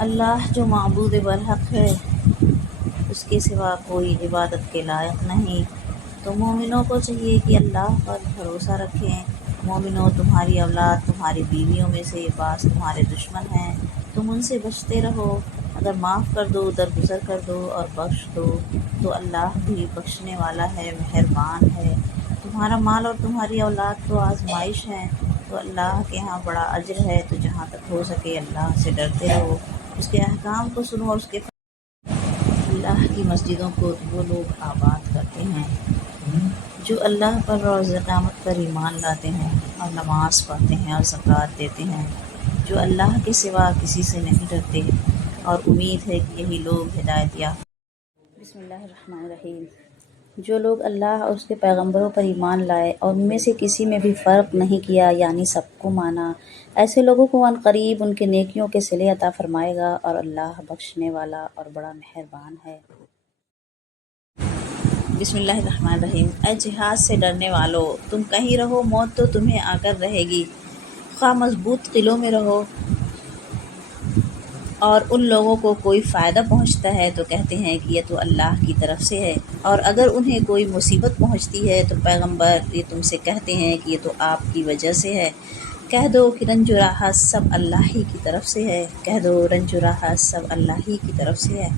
اللہ جو معبود برحق ہے اس کے سوا کوئی عبادت کے لائق نہیں۔ تو مومنوں کو چاہیے کہ اللہ پر بھروسہ رکھیں۔ مومنوں، تمہاری اولاد تمہاری بیویوں میں سے بعض تمہارے دشمن ہیں، تم ان سے بچتے رہو۔ اگر معاف کر دو، درگزر کر دو اور بخش دو تو اللہ بھی بخشنے والا ہے، مہربان ہے۔ تمہارا مال اور تمہاری اولاد تو آزمائش ہیں، تو اللہ کے ہاں بڑا اجر ہے۔ تو جہاں تک ہو سکے اللہ سے ڈرتے رہو، اس کے احکام کو سنو اور اس کے اللہ کی مسجدوں کو وہ لوگ آباد کرتے ہیں جو اللہ پر روز قیامت پر ایمان لاتے ہیں اور نماز پڑھتے ہیں اور زکوٰۃ دیتے ہیں، جو اللہ کے سوا کسی سے نہیں ڈرتے، اور امید ہے کہ یہی لوگ ہدایت یافتہ۔ بسم اللہ الرحمن الرحیم۔ جو لوگ اللہ اور اس کے پیغمبروں پر ایمان لائے اور ان میں سے کسی میں بھی فرق نہیں کیا، یعنی سب کو مانا، ایسے لوگوں کو عنقریب ان کے نیکیوں کے صلے عطا فرمائے گا، اور اللہ بخشنے والا اور بڑا مہربان ہے۔ بسم اللہ الرحمن الرحیم۔ اے جہاد سے ڈرنے والو، تم کہیں رہو، موت تو تمہیں آ کر رہے گی، خواہ مضبوط قلعوں میں رہو۔ اور ان لوگوں کو کوئی فائدہ پہنچتا ہے تو کہتے ہیں کہ یہ تو اللہ کی طرف سے ہے، اور اگر انہیں کوئی مصیبت پہنچتی ہے تو پیغمبر یہ تم سے کہتے ہیں کہ یہ تو آپ کی وجہ سے ہے۔ کہہ دو کہ رنج و راحت سب اللہ ہی کی طرف سے ہے، کہہ دو رنج و راحت سب اللہ ہی کی طرف سے ہے۔